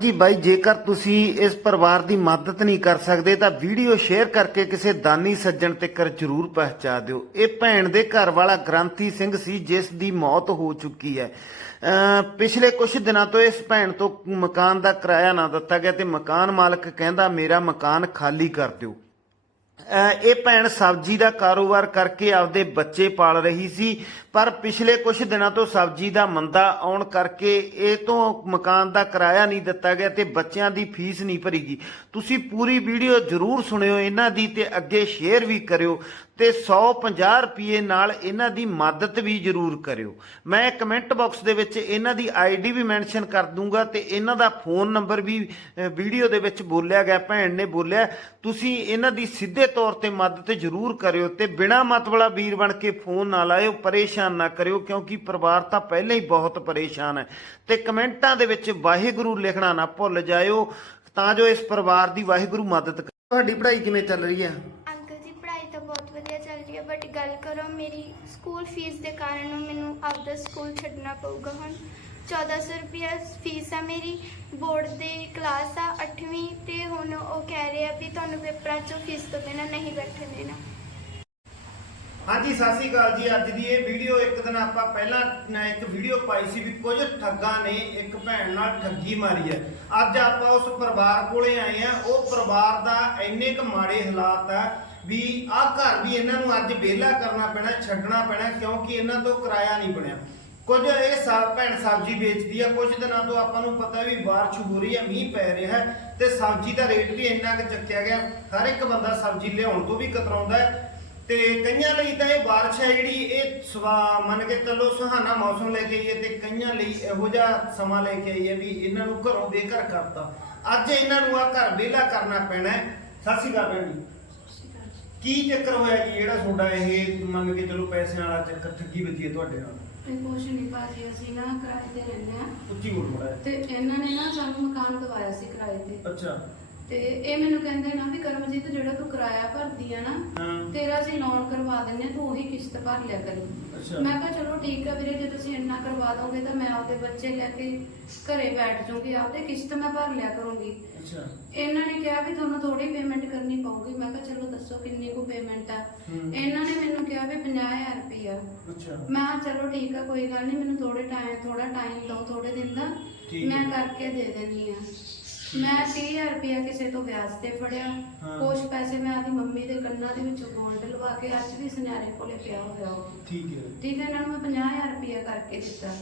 ਜੀ ਬਾਈ, ਜੇਕਰ ਤੁਸੀਂ ਇਸ ਪਰਿਵਾਰ ਦੀ ਮਦਦ ਨਹੀਂ ਕਰ ਸਕਦੇ, ਤਾਂ ਵੀਡੀਓ ਸ਼ੇਅਰ ਕਰਕੇ ਕਿਸੇ ਦਾਨੀ ਸੱਜਣ ਤੱਕ ਜਰੂਰ ਪਹੁੰਚਾ ਦਿਓ। ਇਹ ਭੈਣ ਦੇ ਘਰ ਵਾਲਾ ਗ੍ਰਾਂਥੀ ਸਿੰਘ ਸੀ, ਜਿਸ ਦੀ ਮੌਤ ਹੋ ਚੁੱਕੀ ਹੈ। ਪਿਛਲੇ ਕੁਝ ਦਿਨਾਂ ਤੋਂ ਇਸ ਭੈਣ ਤੋਂ ਮਕਾਨ ਦਾ ਕਿਰਾਇਆ ਨਾ ਦਿੱਤਾ ਗਿਆ ਤੇ ਮਕਾਨ ਮਾਲਕ ਕਹਿੰਦਾ, ਮੇਰਾ ਮਕਾਨ ਖਾਲੀ ਕਰ ਦਿਓ। ਇਹ ਭੈਣ ਸਬਜ਼ੀ ਦਾ ਕਾਰੋਬਾਰ ਕਰਕੇ ਆਪਦੇ ਬੱਚੇ ਪਾਲ ਰਹੀ ਸੀ, ਪਰ ਪਿਛਲੇ ਕੁਝ ਦਿਨਾਂ ਤੋਂ ਸਬਜ਼ੀ ਦਾ ਮੰਦਾ ਆਉਣ ਕਰਕੇ ਇਹ ਤੋਂ ਮਕਾਨ ਦਾ ਕਿਰਾਇਆ ਨਹੀਂ ਦਿੱਤਾ ਗਿਆ ਤੇ ਬੱਚਿਆਂ ਦੀ ਫੀਸ ਨਹੀਂ ਭਰੀਗੀ ਤੁਸੀਂ ਪੂਰੀ ਵੀਡੀਓ ਜ਼ਰੂਰ ਸੁਣਿਓ ਇਹਨਾਂ ਦੀ ਤੇ ਅੱਗੇ ਸ਼ੇਅਰ ਵੀ ਕਰਿਓ। ਤੇ 150 ਰੁਪਏ ਨਾਲ ਇਹਨਾਂ ਦੀ ਮਦਦ ਵੀ ਜ਼ਰੂਰ ਕਰਿਓ। ਮੈਂ ਕਮੈਂਟ ਬਾਕਸ ਦੇ ਵਿੱਚ ਇਹਨਾਂ ਦੀ ਆਈਡੀ ਵੀ ਮੈਂਸ਼ਨ ਕਰ ਦੂੰਗਾ ਤੇ ਇਹਨਾਂ ਦਾ ਫੋਨ ਨੰਬਰ ਵੀ ਵੀਡੀਓ ਦੇ ਵਿੱਚ ਬੋਲਿਆ ਗਿਆ, ਭੈਣ ਨੇ ਬੋਲਿਆ। ਤੁਸੀਂ ਇਹਨਾਂ ਦੀ ਸਿੱਧੇ ਤੌਰ ਤੇ ਮਦਦ ਜ਼ਰੂਰ ਕਰਿਓ ਤੇ ਬਿਨਾ ਵਾਲਾ ਵੀਰ ਬਣ ਕੇ ਫੋਨ ਨਾ ਲਾਇਓ, ਪਰੇਸ਼ਾਨ ਨਾ ਕਰਿਓ, ਕਿਉਂਕਿ ਪਰਿਵਾਰ ਤਾਂ ਪਹਿਲਾਂ ਹੀ ਬਹੁਤ ਪਰੇਸ਼ਾਨ ਹੈ। ਤੇ ਕਮੈਂਟਾਂ ਦੇ ਵਿੱਚ ਵਾਹਿਗੁਰੂ ਲਿਖਣਾ ਨਾ ਭੁੱਲ ਜਾਇਓ, ਤਾਂ ਜੋ ਇਸ ਪਰਿਵਾਰ ਦੀ ਵਾਹਿਗੁਰੂ ਮਦਦ ਕਰੇ। ਤੁਹਾਡੀ ਪੜ੍ਹਾਈ ਕਿਵੇਂ ਚੱਲ ਰਹੀ ਹੈ? ਬਟ ਗੱਲ ਕਰੋ, ਮੇਰੀ ਸਕੂਲ ਫੀਸ ਦੇ ਕਾਰਨ ਮੈਨੂੰ ਆਪਦਾ ਸਕੂਲ ਛੱਡਣਾ ਪਊਗਾ ਹੁਣ। 1400 ਰੁਪਿਆ ਫੀਸ ਆ ਮੇਰੀ। ਬੋਰਡ ਦੇ ਕਲਾਸ ਆ 8ਵੀਂ ਤੇ ਹੁਣ ਉਹ ਕਹਿ ਰਹੇ ਆ ਵੀ ਤੁਹਾਨੂੰ ਪੇਪਰਾਂ 'ਚੋਂ ਫੀਸ ਤੋਂ ਬਿਨਾਂ ਨਹੀਂ ਬੈਠਣ ਦੇਣਾ। ਹਾਂਜੀ, ਸਤਿ ਸ੍ਰੀ ਅਕਾਲ ਜੀ। ਅੱਜ ਦੀ ਇਹ ਵੀਡੀਓ ਇੱਕ ਦਿਨ ਆਪਾਂ ਪਹਿਲਾਂ ਨਾ ਇੱਕ ਵੀਡੀਓ ਪਾਈ ਸੀ ਵੀ ਕੁਝ ਠੱਗਾਂ ਨੇ ਇੱਕ ਭੈਣ ਨਾਲ ਠੱਗੀ ਮਾਰੀ ਹੈ। ਅੱਜ ਆਪਾਂ ਉਸ ਪਰਿਵਾਰ ਕੋਲੇ ਆਏ ਆ। ਉਹ ਪਰਿਵਾਰ ਦਾ ਇੰਨੇ ਕੁ ਮਾੜੇ ਹਾਲਾਤ ਆ ਵੀ ਆਹ ਘਰ ਵੀ ਇਹਨਾਂ ਨੂੰ ਅੱਜ ਵਿਹਲਾ ਕਰਨਾ ਪੈਣਾ, ਛੱਡਣਾ ਪੈਣਾ, ਕਿਉਂਕਿ ਇਹਨਾਂ ਤੋਂ ਕਿਰਾਇਆ ਨਹੀਂ ਬਣਿਆ। ਕੁਝ ਇਹ ਸਾ ਭੈਣ ਸਬਜ਼ੀ ਵੇਚਦੀ ਆ, ਕੁਝ ਦਿਨਾਂ ਤੋਂ ਆਪਾਂ ਨੂੰ ਪਤਾ ਵੀ ਬਾਰਿਸ਼ ਹੋ ਰਹੀ ਹੈ ਮੀਂਹ ਪੈ ਰਿਹਾ ਹੈ ਤੇ ਸਬਜ਼ੀ ਦਾ ਰੇਟ ਵੀ ਇੰਨਾ ਕੁ ਚੱਕਿਆ ਗਿਆ। ਹਰ ਇੱਕ ਬੰਦਾ ਸਬਜ਼ੀ ਲਿਆਉਣ ਤੋਂ ਵੀ ਕਤਰਾਉਂਦਾ ਹੈ। ਤੇ ਕਈਆਂ ਲਈ ਤਾਂ ਇਹ ਬਾਰਿਸ਼ ਹੈ ਜਿਹੜੀ, ਇਹ ਸਵਾ ਮੰਨ ਕੇ ਚੱਲੋ ਸੁਹਾਣਾ ਮੌਸਮ ਲੈ ਕੇ ਆਈਏ ਤੇ ਕਈਆਂ ਲਈ ਇਹੋ ਜਿਹਾ ਸਮਾਂ ਲੈ ਕੇ ਆਈਏ ਵੀ ਇਹਨਾਂ ਨੂੰ ਘਰੋਂ ਬੇਘਰ ਕਰਤਾ। ਅੱਜ ਇਹਨਾਂ ਨੂੰ ਆ ਘਰ ਵਿਹਲਾ ਕਰਨਾ ਪੈਣਾ ਸਤਿ ਸ਼੍ਰੀ ਅਕਾਲ ਭੈਣ ਜੀ। ਕੀ ਚੱਕਰ ਹੋਇਆ ਜੀ ਜਿਹੜਾ ਤੁਹਾਡਾ ਇਹ ਮੰਨ ਕੇ ਚੱਲੋ ਪੈਸਿਆਂ ਵਾਲਾ ਚੱਕਰ ਠੱਗੀ ਵੱਜੀ ਹੈ ਤੁਹਾਡੇ ਨਾਲ? ਤੇ ਕੁਛ ਨਹੀਂ ਭਾਜੀ ਅਸੀਂ ਨਾ ਕਿਰਾਏ ਤੇ ਰਹਿੰਦੇ ਆ ਉੱਚੀ ਬੋਲ ਮੜਾ ਤੇ ਇਹਨਾਂ ਨੇ ਨਾ ਸਾਨੂੰ ਮਕਾਨ ਦਵਾਇਆ ਸੀ ਕਿਰਾਏ ਤੇ। ਅੱਛਾ। ਤੇ ਇਹ ਮੈਨੂੰ ਕਹਿੰਦੇ ਨਾ ਵੀ ਕਰਮਜੀਤ ਜਿਹੜਾ ਤੂੰ ਕਿਰਾਇਆ ਭਰਦੀ ਆ ਨਾ ਹਾਂ। ਤੇਰਾ ਅਸੀਂ ਲੋਨ ਕਰਵਾ ਦਿੰਨੇ ਆ, ਤੂੰ ਉਹੀ ਕਿਸ਼ਤ ਭਰ ਲਿਆ ਕਰੀ। ਅੱਛਾ। ਮੈਂ ਕਿਹਾ ਚਲੋ ਠੀਕ ਆ ਵੀਰੇ ਜੇ ਤੁਸੀਂ ਇੰਨਾ ਕਰਵਾ ਦੋਗੇ ਤਾਂ ਮੈਂ ਆਪਦੇ ਬੱਚੇ ਲੈ ਕੇ ਘਰੇ ਬੈਠ ਜਾਊਂਗੀ ਆਪਦੇ ਕਿਸ਼ਤ ਮੈਂ ਭਰ ਲਿਆ ਕਰੂੰਗੀ। ਅੱਛਾ। ਇਹਨਾਂ ਨੇ ਕਿਹਾ ਵੀ ਤੁਹਾਨੂੰ ਥੋੜੀ ਪੇਮੈਂਟ ਕਰਨੀ ਪਊਗੀ ਮੈਂ ਕਿਹਾ ਚਲੋ ਦੱਸੋ ਕਿੰਨੀ ਕੁ ਪੇਮੈਂਟ ਆ। ਇਹਨਾਂ ਨੇ ਮੈਨੂੰ ਕਿਹਾ ਵੀ 50000 ਰੁਪਇਆ ਅੱਛਾ। ਮੈਂ ਕਿਹਾ ਚਲੋ ਠੀਕ ਆ ਕੋਈ ਗੱਲ ਨਹੀਂ ਮੈਨੂੰ ਥੋੜੇ ਟਾਈਮ ਥੋੜਾ ਟਾਈਮ ਦਿਓ ਥੋੜੇ ਦਿਨ ਦਾ ਠੀਕ ਮੈਂ ਹੈ। ਕਰਕੇ ਦੇ ਦਿੰਦੀ ਆ। ਮੈਂ 30000 ਰੁਪਇਆ ਕਿਸੇ ਤੋਂ ਵਿਆਜ ਤੇ ਫੜਿਆ। ਹਾਂ। ਕੁਝ ਪੈਸੇ ਮੈਂ ਆਪਦੀ ਮੰਮੀ ਦੇ ਕੰਨਾਂ ਦੇ ਵਿੱਚੋਂ ਗੋਲਡ ਲਵਾ ਕੇ ਅੱਜ ਵੀ ਸੁਨਿਆਰੇ ਕੋਲੇ ਪਿਆ ਹੋਇਆ ਉਹ। ਠੀਕ ਹੈ। ਠੀਕ ਹੈ ਇਹਨਾਂ ਨੂੰ ਮੈਂ 50000 ਰੁਪਇਆ ਕਰਕੇ ਦਿੱਤਾ।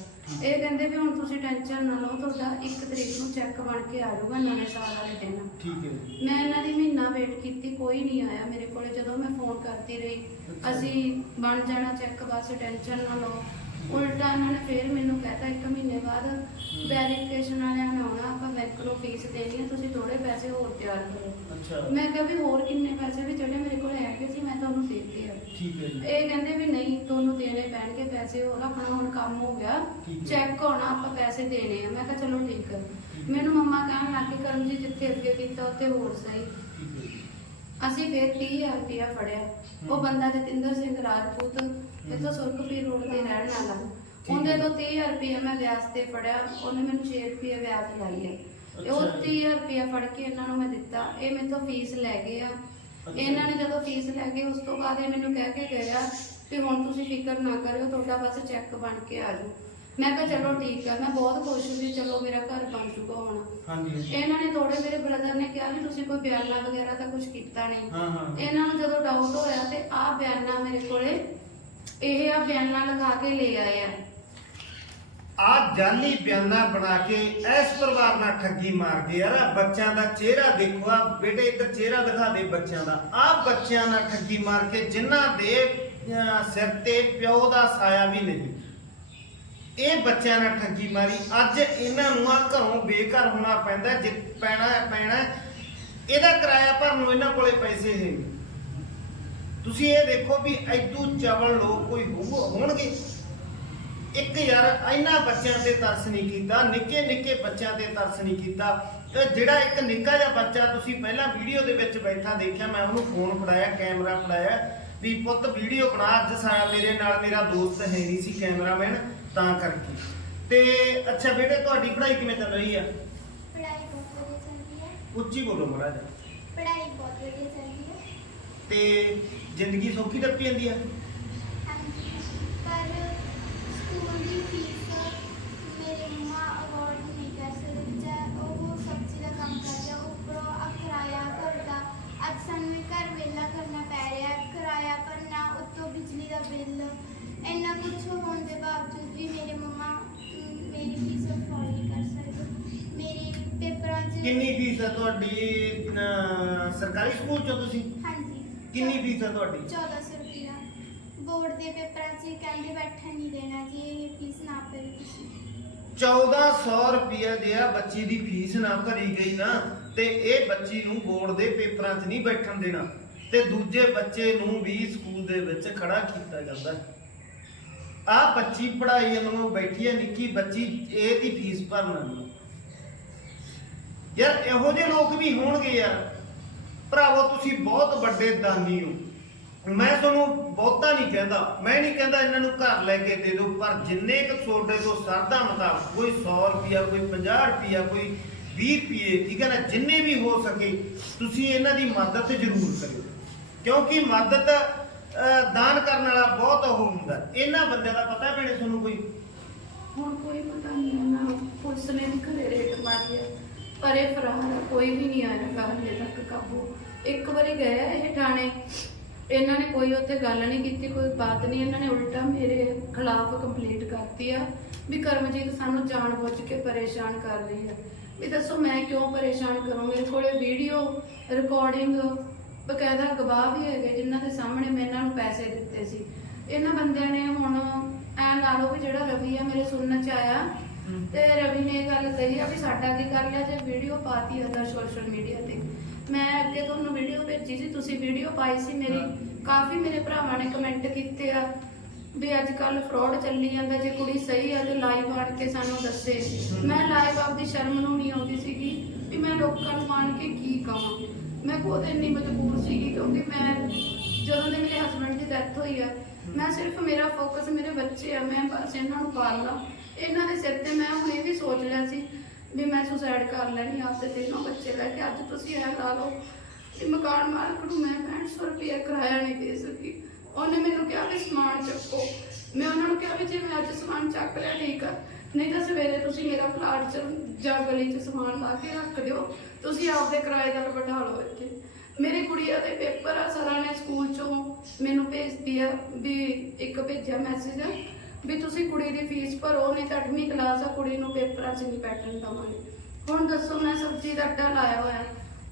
ਇਹ ਕਹਿੰਦੇ ਵੀ ਹੁਣ ਤੁਸੀਂ ਟੈਨਸ਼ਨ ਨਾ ਲਓ ਤੁਹਾਡਾ 1 ਤਰੀਕ ਨੂੰ ਚੈੱਕ ਬਣ ਕੇ ਆ ਜਾਊਗਾ ਨਵੇਂ ਸਾਲ ਵਾਲੇ ਦਿਨ। ਠੀਕ ਹੈ। ਮੈਂ ਇਹਨਾਂ ਦੀ ਮਹੀਨਾ ਵੇਟ ਕੀਤੀ ਕੋਈ ਨਹੀਂ ਆਇਆ ਮੇਰੇ ਕੋਲੇ। ਜਦੋਂ ਮੈਂ ਫੋਨ ਕਰਦੀ ਰਹੀ ਅੱਛਾ। ਅਸੀਂ ਬਣ ਜਾਣਾ ਚੈੱਕ ਬਸ ਟੈਨਸ਼ਨ ਨਾ ਲਓ। ਉਲਟਾ ਇਹਨਾਂ ਨੇ ਫੇਰ ਮੈਨੂੰ ਕਹਿਤਾ ਇੱਕ ਮਹੀਨੇ ਬਾਅਦ ਵੈਰੀਫਿਕੇਸ਼ਨ ਵਾਲਿਆਂ ਨੇ ਆਉਣਾ ਆਪਾਂ ਬੈਂਕ ਨੂੰ ਫੀਸ ਦੇਣੀ ਹੈ ਤੁਸੀਂ ਥੋੜੇ ਪੈਸੇ ਹੋਰ ਤਿਆਰ ਕਰੋ। ਅੱਛਾ। ਮੈਂ ਕਿਹਾ ਵੀ ਹੋਰ ਕਿੰਨੇ ਪੈਸੇ ਵੀ ਜਿਹੜੇ ਮੇਰੇ ਕੋਲ ਹੈਗੇ ਸੀ ਮੈਂ ਤੁਹਾਨੂੰ ਦੇ ਦਿੱਤੇ ਆ। ਠੀਕ ਹੈ ਜੀ। ਇਹ ਕਹਿੰਦੇ ਵੀ ਨਹੀਂ ਤੁਹਾਨੂੰ ਦੇਣੇ ਪੈਣਗੇ ਪੈਸੇ ਹੋਰ ਆਪਣਾ ਹੁਣ ਕੰਮ ਹੋ ਗਿਆ। ਠੀਕ ਹੈ। ਚੈੱਕ ਹੋਣਾ ਆਪਾਂ ਪੈਸੇ ਦੇਣੇ ਆ। ਮੈਂ ਕਿਹਾ ਚਲੋ ਠੀਕ ਹੈ। ਮੈਨੂੰ ਮੰਮਾ ਕਹਿਣ ਲੱਗ ਕਰਮ ਜੀ ਜਿੱਥੇ ਅੱਗੇ ਕੀਤਾ ਉੱਥੇ ਹੋਰ ਸਹੀ। ਠੀਕ ਹੈ ਜੀ। ਅਸੀਂ ਫਿਰ 30000 ਰੁਪਇਆ ਫੜਿਆ। ਉਹ ਬੰਦਾ ਜਤਿੰਦਰ ਸਿੰਘ ਰਾਜਪੂਤ ਇੱਥੋਂ ਸੁਰਖਪੁਰ ਰੋਡ ਤੇ ਰਹਿਣ ਵਾਲਾ। ਉਹਦੇ ਤੋਂ 30000 ਰੁਪਇਆ ਮੈਂ ਵਿਆਜ ਤੇ ਫੜਿਆ ਉਹਨੇ ਮੈਨੂੰ 6 ਰੁਪਇਆ ਵਿਆਜ ਲਾਈ ਹੈ। ਤੇ ਉਹ ਅੱਛਾ। 30000 ਰੁਪਇਆ ਫੜ ਕੇ ਇਹਨਾਂ ਨੂੰ ਮੈਂ ਦਿੱਤਾ। ਇਹ ਮੇਰੇ ਤੋਂ ਫੀਸ ਲੈ ਗਏ ਆ। ਇਹਨਾਂ ਨੇ ਜਦੋਂ ਫੀਸ ਲੈ ਗਏ ਉਸ ਤੋਂ ਬਾਅਦ ਇਹ ਮੈਨੂੰ ਕਹਿ ਕੇ ਗਿਆ ਕਿ ਹੁਣ ਤੁਸੀਂ ਫਿਕਰ ਨਾ ਕਰਿਓ ਤੁਹਾਡਾ ਬਸ ਚੈੱਕ ਬਣ ਕੇ ਆ ਜਾਊ। ਮੈਂ ਕਿਹਾ ਚਲੋ ਠੀਕ ਆ ਮੈਂ ਬਹੁਤ ਖੁਸ਼ ਵੀ ਚਲੋ ਮੇਰਾ ਘਰ ਬਣ ਜੂਗਾ ਹੁਣ। ਹਾਂਜੀ ਇਹਨਾਂ ਨੇ ਥੋੜੇ ਮੇਰੇ ਬ੍ਰਦਰ ਨੇ ਕਿਹਾ ਵੀ ਤੁਸੀਂ ਕੋਈ ਬਿਆਨਾ ਵਗੈਰਾ ਤਾਂ ਕੁਝ ਕੀਤਾ ਨਹੀਂ। ਹਾਂ ਹਾਂ। ਇਹਨਾਂ ਨੂੰ ਜਦੋਂ ਡਾਊਟ ਹੋਇਆ ਤੇ ਆਹ ਬਿਆਨਾ ਮੇਰੇ ਕੋਲੇ ਇਹ ਆ ਬਿਆਨਾ ਲਗਾ ਕੇ ਲੈ ਆਏ ਆ। ਆ ਜਾਲੀ ਬਿਆਨਾ ਬਣਾ ਕੇ ਇਸ ਪਰਿਵਾਰ ਨਾਲ ਠੱਗੀ ਮਾਰ ਯਾਰ ਆਹ ਬੱਚਿਆਂ ਦਾ ਚਿਹਰਾ ਦੇਖੋ ਆ ਬੇਟੇ ਇੱਧਰ ਚਿਹਰਾ ਦਿਖਾ ਦੇ ਬੱਚਿਆਂ ਦਾ। ਆ ਬੱਚਿਆਂ ਨਾਲ ਠੱਗੀ ਮਾਰ ਕੇ ਜਿਨ੍ਹਾਂ ਦੇ ਅਹ, ਸਿਰ ਤੇ ਪਿਓ ਦਾ ਸਾਇਆ ਵੀ ਨਹੀਂ। ਇਹ ਬੱਚਿਆਂ ਨਾਲ ਠੱਗੀ ਮਾਰੀ। ਅੱਜ ਇਹਨਾਂ ਨੂੰ ਆ ਘਰੋਂ ਬੇਘਰ ਹੋਣਾ ਪੈਂਦਾ ਜਿ ਪੈਣਾ ਪੈਣਾ। ਇਹਦਾ ਕਿਰਾਇਆ ਭਰਨ ਨੂੰ ਇਹਨਾਂ ਕੋਲੇ ਪੈਸੇ ਹੈ ਨਹੀਂ। ਤੁਸੀਂ ਇਹ ਦੇਖੋ ਵੀ ਐਦੂ ਚਵਲ ਲੋਕ ਕੋਈ ਹੋਣਗੇ। ਇੱਕ ਯਾਰ ਇਹਨਾਂ ਬੱਚਿਆਂ ਤੇ ਤਰਸ ਨਹੀਂ ਕੀਤਾ ਨਿੱਕੇ ਨਿੱਕੇ ਬੱਚਿਆਂ ਤੇ ਤਰਸ ਨਹੀਂ ਕੀਤਾ। ਤੇ ਜਿਹੜਾ ਇੱਕ ਨਿੱਕਾ ਜਿਹਾ ਬੱਚਾ ਤੁਸੀਂ ਪਹਿਲਾਂ ਵੀਡੀਓ ਦੇ ਵਿੱਚ ਬੈਠਾ ਦੇਖਿਆ ਮੈਂ ਉਹਨੂੰ ਫੋਨ ਫੜਾਇਆ ਕੈਮਰਾ ਫੜਾਇਆ ਵੀ ਪੁੱਤ ਵੀਡੀਓ ਬਣਾ ਅੱਜ ਸਾ ਮੇਰੇ ਨਾਲ ਮੇਰਾ ਦੋਸਤ ਹੈ ਨਹੀਂ ਸੀ ਕੈਮਰਾਮੈਨ ਤਾਂ ਕਰਕੇ। ਤੇ ਅੱਛਾ ਬੇਟੇ ਤੁਹਾਡੀ ਪੜ੍ਹਾਈ ਕਿਵੇਂ ਚੱਲ ਰਹੀ ਆ? ਪੜ੍ਹਾਈ ਉੱਚੀ ਬੋਲੋ ਮਹਾਰਾਜ ਪੜ੍ਹਾਈ ਬਹੁਤ ਵਧੀਆ ਚੱਲਦੀ ਹੈ ਤੇ ਜ਼ਿੰਦਗੀ ਸੌਖੀ ਟੱਪੀ ਜਾਂਦੀ ਆ? ਹਾਂਜੀ ਪਰ ਸਕੂਲ ਦੀ ਫੀਸ ਮੇਰੇ ਮੰਮਾ ਅਵਾਰਡ ਨਹੀਂ ਕਰ ਸਕਦੇ। ਜਾਂ ਉਹ ਸਬਜ਼ੀ ਦਾ ਕੰਮ ਕਰਦੇ ਆ ਉੱਪਰੋਂ ਆ ਕਿਰਾਇਆ ਘਰ ਦਾ ਅੱਜ ਸਾਨੂੰ ਇਹ ਘਰ ਵਿਹਲਾ ਕਰਨਾ ਪੈ ਰਿਹਾ ਹੈ। ਕਿਰਾਇਆ ਭਰਨਾ ਉੱਤੋਂ ਬਿਜਲੀ ਦਾ ਬਿੱਲ। ਇੰਨਾ ਕੁਝ ਹੋਣ ਦੇ ਬਾਵਜੂਦ ਵੀ ਮੇਰੇ ਮੰਮਾ ਅਮ, ਮੇਰੀ ਫੀਸ ਅਫੋਰਡ ਨਹੀਂ ਕਰ ਸਕਦੇ। ਮੇਰੇ ਪੇਪਰਾਂ 'ਚ ਕਿੰਨੀ ਫੀਸ ਆ ਤੁਹਾਡੀ ਅਹ, ਸਰਕਾਰੀ ਸਕੂਲ ਚੋਂ ਤੁਸੀਂ? ਕਿੰਨੀ ਫੀਸ ਆ ਤੁਹਾਡੀ? 1400 ਰੁਪਇਆ ਬੋਰਡ ਦੇ ਪੇਪਰਾਂ 'ਚ ਕਹਿੰਦੇ ਬੈਠਣ ਨਹੀਂ ਦੇਣਾ ਜੀ ਇਹ ਫੀਸ ਨਾ ਭਰੋ ਤੁਸੀਂ। 1400 ਰੁਪਏ ਦੇ ਆ ਬੱਚੀ ਦੀ ਫੀਸ ਨਾ ਭਰੀ ਗਈ ਨਾ ਤੇ ਇਹ ਬੱਚੀ ਨੂੰ ਬੋਰਡ ਦੇ ਪੇਪਰਾਂ 'ਚ ਨਹੀਂ ਬੈਠਣ ਦੇਣਾ। ਤੇ ਦੂਜੇ ਬੱਚੇ ਨੂੰ ਵੀ ਸਕੂਲ ਦੇ ਵਿੱਚ ਖੜਾ ਕੀਤਾ ਜਾਂਦਾ। ਹੈ ਆ ਬੱਚੀ ਪੜ੍ਹਾਈ ਨੂੰ ਬੈਠੀ ਹੈ ਨਿੱਕੀ ਬੱਚੀ ਇਹਦੀ ਫੀਸ ਭਰਨਾ। ਨਹੀਂ ਯਾਰ ਇਹੋ ਜਿਹੇ ਲੋਕ ਵੀ ਹੋਣਗੇ ਯਾਰ। ਭਰਾਵੋ, ਤੁਸੀਂ ਬਹੁਤ ਵੱਡੇ ਦਾਨੀ ਹੋ। ਮੈਂ ਤੁਹਾਨੂੰ ਬਹੁਤਾ ਨਹੀਂ ਕਹਿੰਦਾ। ਮੈਂ ਨਹੀਂ ਕਹਿੰਦਾ ਇਹਨਾਂ ਨੂੰ ਘਰ ਲੈ ਕੇ ਦੇ ਦਿਓ, ਪਰ ਜਿੰਨੇ ਕੁ ਤੁਹਾਡੇ ਤੋਂ ਸਰਦਾ ਮੁਤਾਬਕ ਕੋਈ 100 ਰੁਪਿਆ ਕੋਈ 50 ਰੁਪਿਆ ਕੋਈ 20 ਰੁਪਏ ਠੀਕ ਹੈ ਨਾ, ਜਿੰਨੇ ਵੀ ਹੋ ਸਕੇ, ਤੁਸੀਂ ਇਹਨਾਂ ਦੀ ਮਦਦ ਜ਼ਰੂਰ ਕਰਿਓ। ਕਿਉਂਕਿ ਮਦਦ ਦਾਨ ਕਰਨ ਵਾਲਾ ਬਹੁਤ ਉਹ ਹੁੰਦਾ। ਇਹਨਾਂ ਬੰਦਿਆਂ ਦਾ ਪਤਾ ਭੈਣੇ ਤੁਹਾਨੂੰ ਕੋਈ? ਹੁਣ ਕੋਈ ਪਤਾ ਨਹੀਂ ਨਾ, ਪੁਲਿਸ ਨੇ ਵੀ ਘਰੇ ਰੇਟ ਮਾਰੀ ਹੈ ਪਰ ਇਹ ਫਰਾਰ ਹੈ ਕੋਈ ਵੀ ਨਹੀਂ ਆਇਆ ਹਾਲੇ ਤੱਕ ਕਾਬੂ। ਇੱਕ ਵਾਰੀ ਗਏ ਆ ਇਹ ਥਾਣੇ ਇਹਨਾਂ ਨੇ ਕੋਈ ਉੱਥੇ ਗੱਲ ਨਹੀਂ ਕੀਤੀ ਕੋਈ ਬਾਤ ਨਹੀਂ। ਇਹਨਾਂ ਨੇ ਉਲਟਾ ਮੇਰੇ ਖਿਲਾਫ ਕੰਪਲੀਟ ਕਰਤੀ ਆ ਵੀ ਕਰਮਜੀਤ ਸਾਨੂੰ ਜਾਣਬੁੱਝ ਕੇ ਪਰੇਸ਼ਾਨ ਕਰ ਰਹੀ ਹੈ ਵੀ ਦੱਸੋ ਮੈਂ ਕਿਉਂ ਪਰੇਸ਼ਾਨ ਕਰਾਂ? ਮੇਰੇ ਕੋਲੇ ਵੀਡੀਓ ਰਿਕਾਰਡਿੰਗ ਬਕਾਇਦਾ ਗਵਾਹ ਵੀ ਹੈਗੇ ਜਿਨ੍ਹਾਂ ਦੇ ਸਾਹਮਣੇ ਮੈਂ ਇਹਨਾਂ ਨੂੰ ਪੈਸੇ ਦਿੱਤੇ ਸੀ। ਇਹਨਾਂ ਬੰਦਿਆਂ ਨੇ ਹੁਣ ਐ ਲਾ ਲਓ ਵੀ ਜਿਹੜਾ ਰਵੀ ਆ ਮੇਰੇ ਸੁਣਨ ਚ ਆਇਆ ਤੇ ਰਵੀ ਨੇ ਇਹ ਗੱਲ ਕਹੀ ਆ ਵੀ ਸਾਡਾ ਕੀ ਕਰ ਲਿਆ ਜੇ ਵੀਡੀਓ ਪਾਤੀ ਅਦਰ ਸੋਸ਼ਲ ਮੀਡੀਆ ਤੇ। ਮੈਂ ਅੱਗੇ ਤੁਹਾਨੂੰ ਵੀਡੀਓ ਭੇਜੀ ਸੀ ਤੁਸੀਂ ਵੀਡੀਓ ਪਾਈ ਸੀ ਮੇਰੀ। ਕਾਫੀ ਮੇਰੇ ਭਰਾਵਾਂ ਨੇ ਕਮੈਂਟ ਕੀਤੇ ਆ ਵੀ ਅੱਜ ਕੱਲ ਫਰਾਡ ਚੱਲੀ ਜਾਂਦਾ ਜੇ ਕੁੜੀ ਸਹੀ ਆ ਤੇ ਲਾਈਵ ਆਣ ਕੇ ਸਾਨੂੰ ਦੱਸੇ। ਮੈਂ ਲਾਈਵ ਆਪਦੀ ਸ਼ਰਮ ਨੂੰ ਨਹੀਂ ਆਉਂਦੀ ਸੀਗੀ ਵੀ ਮੈਂ ਲੋਕਾਂ ਨੂੰ ਆਣ ਕੇ ਕੀ ਕਹਾਂ ਮੈਂ ਖੁਦ ਇੰਨੀ ਮਜਬੂਰ ਸੀਗੀ ਕਿਉਂਕਿ ਮੈਂ ਜਦੋਂ ਦੇ ਮੇਰੇ ਹਸਬੰਡ ਦੀ ਡੈਥ ਹੋਈ ਆ ਮੈਂ ਸਿਰਫ ਮੇਰਾ ਫੋਕਸ ਮੇਰੇ ਬੱਚੇ ਆ ਮੈਂ ਬਸ ਇਹਨਾਂ ਨੂੰ ਪਾਲਣਾ। ਇਹਨਾਂ ਦੇ ਸਿਰ ਤੇ ਮੈਂ ਹੁਣ ਇਹ ਵੀ ਸੋਚ ਲਿਆ ਸੀ ਵੀ ਮੈਂ ਸੁਸਾਈਡ ਕਰ ਲੈਣੀ ਆਪਦੇ ਤਿੰਨੋਂ ਬੱਚੇ ਲੈ ਕੇ। ਅੱਜ ਤੁਸੀਂ ਇਹ ਲਾ ਲਓ ਵੀ ਮਕਾਨ ਮਾਲਕ ਨੂੰ ਮੈਂ 6500 ਰੁਪਏ ਕਿਰਾਇਆ ਨਹੀਂ ਦੇ ਸਕੀ। ਉਹਨੇ ਮੈਨੂੰ ਕਿਹਾ ਵੀ ਸਮਾਨ ਚੱਕੋ। ਮੈਂ ਉਹਨਾਂ ਨੂੰ ਕਿਹਾ ਵੀ ਜੇ ਮੈਂ ਅੱਜ ਸਮਾਨ ਚੱਕ ਲਿਆ, ਠੀਕ ਆ। ਨਹੀਂ ਤਾਂ ਸਵੇਰੇ ਤੁਸੀਂ ਮੇਰਾ ਪਲਾਟ ਚ ਜਾਂ ਗਲੀ ਚ ਸਮਾਨ ਲਾ ਕੇ ਰੱਖ ਦਿਓ। ਤੁਸੀਂ ਆਪਦੇ ਕਿਰਾਏਦਾਰ ਬਿਠਾ ਲਓ ਇੱਥੇ। ਮੇਰੀ ਕੁੜੀਆ ਦੇ ਪੇਪਰ ਆ ਸਰਾਂ ਨੇ ਸਕੂਲ ਚੋਂ ਮੈਨੂੰ ਭੇਜਦੀ ਆ ਵੀ ਇੱਕ ਭੇਜਿਆ ਮੈਸੇਜ ਵੀ ਤੁਸੀਂ ਕੁੜੀ ਦੀ ਫੀਸ ਭਰੋ ਨਹੀਂ ਤਾਂ 8ਵੀਂ ਕਲਾਸ ਆ ਕੁੜੀ ਨੂੰ ਪੇਪਰਾਂ 'ਚ ਨਹੀਂ ਬੈਠਣ ਦਵਾਂਗੇ। ਹੁਣ ਦੱਸੋ ਮੈਂ ਸਬਜ਼ੀ ਦਾ ਅੱਡਾ ਲਾਇਆ ਹੋਇਆ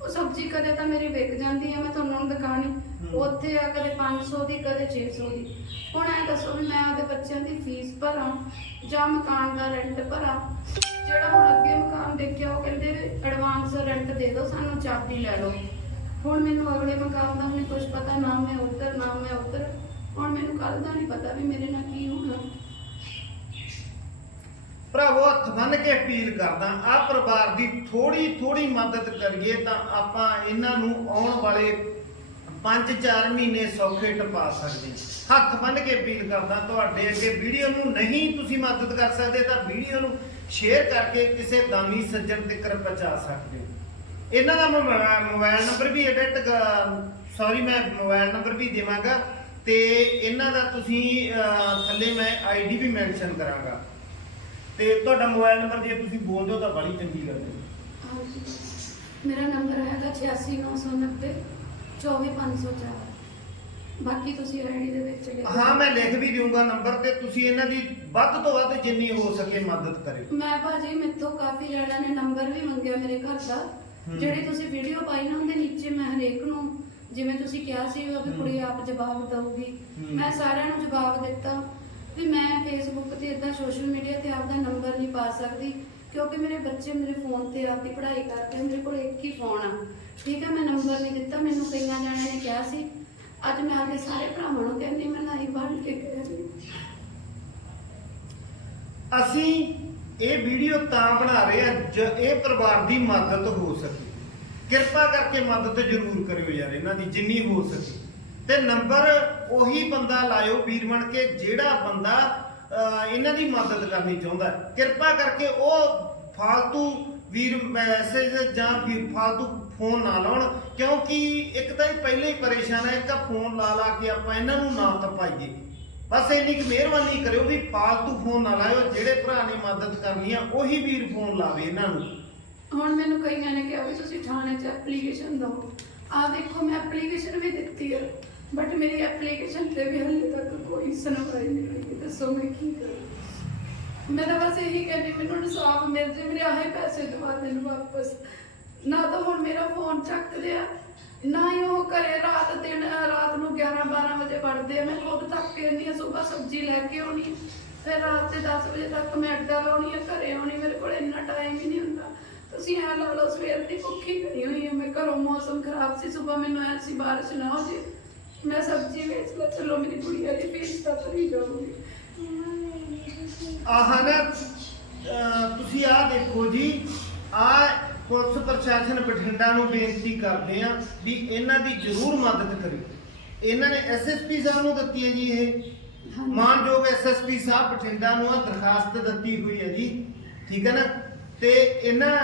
ਉਹ ਸਬਜ਼ੀ ਕਦੇ ਤਾਂ ਮੇਰੀ ਵਿਕ ਜਾਂਦੀ ਹੈ ਮੈਂ ਤੁਹਾਨੂੰ ਹੁਣ ਦਿਖਾਣੀ। ਉੱਥੇ ਆ ਕਦੇ 500 ਦੀ ਕਦੇ 600 ਦੀ। ਹੁਣ ਐ ਦੱਸੋ ਵੀ ਮੈਂ ਆਪਦੇ ਬੱਚਿਆਂ ਦੀ ਫੀਸ ਭਰਾਂ ਜਾਂ ਮਕਾਨ ਦਾ ਰੈਂਟ ਭਰਾਂ? ਜਿਹੜਾ ਹੁਣ ਅੱਗੇ ਮਕਾਨ ਦੇਖਿਆ ਉਹ ਕਹਿੰਦੇ ਐਡਵਾਂਸ ਰੈਂਟ ਦੇ ਦਿਓ ਸਾਨੂੰ ਚਾਬੀ ਲੈ ਲਓ। ਹੁਣ ਮੈਨੂੰ ਅਗਲੇ ਮਕਾਨ ਦਾ ਨਹੀਂ ਕੁਝ ਪਤਾ ਨਾ ਮੈਂ ਉੱਧਰ ਨਾ ਮੈਂ ਉੱਧਰ। ਹੁਣ ਮੈਨੂੰ ਕੱਲ ਦਾ ਨਹੀਂ ਪਤਾ ਵੀ ਮੇਰੇ ਨਾਲ ਕੀ ਹੋਣਾ। ਭਰਾਵੋ, ਹੱਥ ਬੰਨ ਕੇ ਅਪੀਲ ਕਰਦਾ ਆ ਪਰਿਵਾਰ ਦੀ ਥੋੜੀ ਥੋੜੀ ਮਦਦ ਕਰੀਏ ਤਾਂ ਆਪਾਂ ਇਹਨਾਂ ਨੂੰ ਆਉਣ ਵਾਲੇ 5-4 ਮਹੀਨੇ ਸੌਖੇ ਟਪਾ ਸਕਦੇ ਹੱਥ ਬੰਨ ਕੇ ਅਪੀਲ ਕਰਦਾ, ਤੁਹਾਡੇ ਅੱਗੇ ਵੀਡੀਓ ਨੂੰ ਨਹੀਂ ਤੁਸੀਂ ਮਦਦ ਕਰ ਸਕਦੇ, ਤਾਂ ਵੀਡੀਓ ਨੂੰ ਸ਼ੇਅਰ ਕਰਕੇ ਕਿਸੇ ਦਾਨੀ ਸੱਜਣ ਤੱਕ ਪਹੁੰਚਾ ਸਕਦੇ ਹੋ। ਇਹਨਾਂ ਦਾ ਮੈਂ ਮੋਬਾ- ਮੋਬਾਈਲ ਨੰਬਰ ਵੀ ਐਡਿਟ ਸੌਰੀ ਮੈਂ ਮੋਬਾਈਲ ਨੰਬਰ ਵੀ ਦੇਵਾਂਗਾ ਤੇ ਇਹਨਾਂ ਦਾ ਤੁਸੀਂ ਥੱਲੇ ਮੈਂ ਆਈਡੀ ਵੀ ਮੈਂਸ਼ਨ ਕਰਾਂਗਾ। ਤੇ ਤੁਹਾਡਾ ਮੋਬਾਈਲ ਨੰਬਰ ਜੇ ਤੁਸੀਂ ਬੋਲ ਦਿਓ ਤਾਂ ਬੜੀ ਚੰਗੀ ਗੱਲ ਹੈ ਹਾਂਜੀ। ਮੇਰਾ ਨੰਬਰ ਹੈਗਾ 86990 24504 ਬਾਕੀ ਤੁਸੀਂ ਆਈਡੀ ਦੇ ਵਿੱਚ ਲਿਖ ਹਾਂ ਮੈਂ ਲਿਖ ਵੀ ਦਊਂਗਾ ਨੰਬਰ ਤੇ ਤੁਸੀਂ ਇਹਨਾਂ ਦੀ ਵੱਧ ਤੋਂ ਵੱਧ ਜਿੰਨੀ ਹੋ ਸਕੇ ਮਦਦ ਕਰਿਓ ਮੈਂ ਭਾਜੀ ਮੇਥੋਂ ਕਾਫੀ ਜਣਿਆਂ ਨੇ ਨੰਬਰ ਵੀ ਮੰਗਿਆ ਮੇਰੇ ਘਰ ਦਾ ਹਮ। ਜਿਹੜੀ ਤੁਸੀਂ ਵੀਡੀਓ ਪਾਈ ਨਾ ਉਹਦੇ ਨੀਚੇ ਮੈਂ ਹਰੇਕ ਨੂੰ ਜਿਵੇਂ ਤੁਸੀਂ ਕਿਹਾ ਸੀ ਵੀ ਹਮ। ਕੁੜੀ ਆਪ ਜਵਾਬ ਦਊਗੀ ਹਮ। ਮੈਂ ਸਾਰਿਆਂ ਨੂੰ ਜਵਾਬ ਦਿੱਤਾ ਵੀ ਮੈਂ ਫੇਸਬੁੱਕ ਤੇ ਇਦਾਂ ਸੋਸ਼ਲ ਮੀਡੀਆ ਤੇ ਆਪਦਾ ਨੰਬਰ ਨਹੀਂ ਪਾ ਸਕਦੀ, ਕਿਉਂਕਿ ਮੇਰੇ ਬੱਚੇ ਮੇਰੇ ਫੋਨ ਤੇ ਆਪਦੀ ਪੜ੍ਹਾਈ ਕਰਦੇ ਮੇਰੇ ਕੋਲ ਇੱਕ ਹੀ ਫੋਨ ਆ। ਠੀਕ ਹੈ ਮੈਂ ਨੰਬਰ ਨਹੀਂ ਦਿੱਤਾ, ਮੈਨੂੰ ਕਈਆਂ ਜਣਿਆਂ ਨੇ ਕਿਹਾ ਸੀ। ਅੱਜ ਮੈਂ ਆਪਣੇ ਸਾਰੇ ਭਰਾਵਾਂ ਨੂੰ ਕਹਿੰਦੀ, ਮੈਂ ਨਹੀਂ ਬਣ ਕੇ ਕਹਿ ਅਸੀਂ ਇਹ ਵੀਡੀਓ ਤਾਂ ਬਣਾ ਰਹੇ ਆ, ਜ ਇਹ ਪਰਿਵਾਰ ਦੀ ਮਦਦ ਹੋ ਸਕੇ। ਕਿਰਪਾ ਕਰਕੇ ਮਦਦ ਜ਼ਰੂਰ ਕਰਿਓ ਯਾਰ, ਇਹਨਾਂ ਦੀ ਜਿੰਨੀ ਹੋ ਸਕੇ। ਤੇ ਨੰਬਰ ਉਹੀ ਬੰਦਾ ਲਾਇਓ ਵੀਰ ਬਣ ਕੇ ਜਿਹੜਾ ਬੰਦਾ ਅਹ, ਇਹਨਾਂ ਦੀ ਮਦਦ ਕਰਨੀ ਚਾਹੁੰਦਾ ਹੈ। ਕਿਰਪਾ ਕਰਕੇ ਉਹ ਫਾਲਤੂ ਵੀਰ ਮੈਸੇਜ ਜਾਂ ਵੀ ਫਾਲਤੂ ਫੋਨ ਨਾ ਲਾਉਣ ਕਿਉਂਕਿ ਇੱਕ ਤਾਂ ਇਹ ਪਹਿਲੇ ਹੀ ਪਰੇਸ਼ਾਨ ਹੈ ਇੱਕ ਤਾਂ ਫੋਨ ਲਾ ਲਾ ਕੇ ਆਪਾਂ ਇਹਨਾਂ ਨੂੰ ਨਾ ਤਪਾਈਏ ਬਸ ਇੰਨੀ ਕੁ ਮਿਹਰਬਾਨੀ ਕਰਿਓ ਵੀ ਫਾਲਤੂ ਫੋਨ ਨਾ ਲਾਇਓ ਜਿਹੜੇ ਭਰਾ ਨੇ ਮਦਦ ਕਰਨੀ ਆ ਉਹੀ ਵੀਰ ਫੋਨ ਲਾਵੇ ਇਹਨਾਂ ਨੂੰ। ਹੁਣ ਮੈਨੂੰ ਕਈਆਂ ਨੇ ਕਿਹਾ ਵੀ ਤੁਸੀਂ ਥਾਣੇ 'ਚ ਐਪਲੀਕੇਸ਼ਨ ਦਿਓ। ਆ ਦੇਖੋ ਮੈਂ ਐਪਲੀਕੇਸ਼ਨ ਵੀ ਦਿੱਤੀ ਹੈ ਬਟ ਮੇਰੀ ਐਪਲੀਕੇਸ਼ਨ ਤੇ ਵੀ ਹਾਲੇ ਤੱਕ ਕੋਈ ਸੁਣਵਾਈ ਨਹੀਂ ਹੋਈ ਦੱਸੋ ਮੈਂ ਕੀ ਕਰਾਂ ਮੈਂ ਤਾਂ ਬਸ ਇਹੀ ਕਹਿੰਦੀ ਮੈਨੂੰ ਇਨਸਾਫ ਮਿਲ ਜੇ ਮੇਰੇ ਆਹੇ ਪੈਸੇ ਦਵਾ ਮੈਨੂੰ ਵਾਪਸ ਨਾ ਤਾਂ ਹੁਣ ਮੇਰਾ ਫੋਨ ਚੱਕਦੇ ਆ ਨਾ ਹੀ ਉਹ ਘਰੇ ਰਾਤ ਦਿਨ ਰਾਤ ਨੂੰ 11 12 ਵਜੇ ਵੜਦੇ ਆ ਮੈਂ ਖੁਦ ਤੱਕ ਕਹਿੰਦੀ ਆ ਸਵੇਰ ਸਬਜ਼ੀ ਲੈ ਕੇ ਆਉਣੀ ਫਿਰ ਰਾਤ ਦੇ 10 ਵਜੇ ਤੱਕ ਮੈਂ ਅੱਡਾ ਲਾਉਣੀ ਆ ਘਰੇ ਆਉਣੀ ਮੇਰੇ ਕੋਲ ਇੰਨਾ ਟਾਈਮ ਹੀ ਨਹੀਂ ਹੁੰਦਾ ਤੁਸੀਂ ਐ ਲਾ ਲਓ ਸਵੇਰ ਦੀ ਭੁੱਖੀ ਗਈ ਹੋਈ ਆ ਮੈਂ ਘਰੋਂ ਮੌਸਮ ਖਰਾਬ ਸੀ ਸਵੇਰ ਮੈਨੂੰ ਐ ਬਾਰਿਸ਼ ਨਾ ਹੋ ਜੇ ਮੈਂ ਸਬਜ਼ੀ ਵੇਚ ਲਾ ਚਲੋ ਮੇਰੀ ਕੁੜੀ ਦੀ ਫੀਸ ਤਾਂ ਭਰੀ ਜਾਊਗੀ। ਆਹ ਨਾ ਅਹ ਤੁਸੀਂ ਆਹ ਦੇਖੋ ਜੀ ਆ ਪੁਲਿਸ ਪ੍ਰਸ਼ਾਸਨ ਬਠਿੰਡਾ ਨੂੰ ਬੇਨਤੀ ਕਰਦੇ ਆ ਵੀ ਇਹਨਾਂ ਦੀ ਜ਼ਰੂਰ ਮਦਦ ਕਰਿਓ ਇਹਨਾਂ ਨੇ ਐਸਐਸਪੀ ਸਾਹਿਬ ਨੂੰ ਦਿੱਤੀ ਹੈ ਜੀ ਇਹ। ਮਾਨਯੋਗ ਐਸਐਸਪੀ ਸਾਹਿਬ ਬਠਿੰਡਾ ਨੂੰ ਆ ਦਰਖਾਸਤ ਦਿੱਤੀ ਹੋਈ ਹੈ ਜੀ। ਠੀਕ ਹੈ ਨਾ? ਤੇ ਇਹਨਾਂ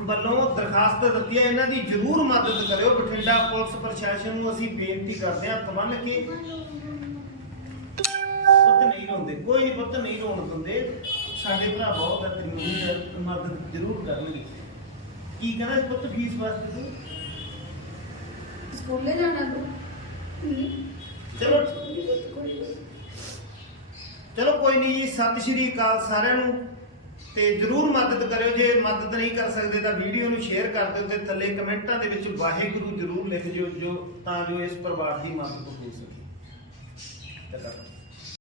ਵੱਲੋਂ ਦਰਖਾਸਤ ਦਿੱਤੀ ਹੈ ਇਹਨਾਂ ਦੀ ਜ਼ਰੂਰ ਮਦਦ ਕਰਿਓ। ਬਠਿੰਡਾ ਪੁਲਿਸ ਪ੍ਰਸ਼ਾਸਨ ਨੂੰ ਅਸੀਂ ਬੇਨਤੀ ਕਰਦੇ ਹਾਂ ਤਵੰਨ ਕੇ ਪੁੱਤ ਨਹੀਂ ਰੋਂਦੇ ਕੋਈ ਨਹੀਂ ਪੁੱਤ ਨਹੀਂ ਰੋਣ ਦਿੰਦੇ। ਸਾਡੇ ਭਰਾ ਬਹੁਤ ਹੈ ਤੈਨੂੰ ਵੀ ਮਦਦ ਜ਼ਰੂਰ ਕਰਨਗੇ। ਕੀ ਕਹਿੰਦਾ ਸੀ ਪੁੱਤ ਫੀਸ ਵਾਸਤੇ ਤੂੰ? ਸਕੂਲੇ ਜਾਣਾ ਤੂੰ? ਚਲੋ। ਚਲੋ ਕੋਈ ਨਹੀਂ ਜੀ ਸਤਿ ਸ਼੍ਰੀ ਅਕਾਲ ਸਾਰਿਆਂ ਨੂੰ। ਤੇ ਜਰੂਰ ਮਦਦ ਕਰਿਓ। ਜੇ ਮਦਦ ਨਹੀਂ ਕਰ ਸਕਦੇ ਤਾਂ ਵੀਡੀਓ ਨੂੰ ਸ਼ੇਅਰ ਕਰ ਦਿਓ ਤੇ ਥੱਲੇ ਕਮੈਂਟਾਂ ਦੇ ਵਿੱਚ ਵਾਹਿਗੁਰੂ ਜਰੂਰ ਲਿਖ ਦਿਓ ਜੋ ਤਾਂ ਜੋ ਇਸ ਪਰਿਵਾਰ ਦੀ ਮਦਦ ਹੋ ਸਕੇ। ਚਲੋ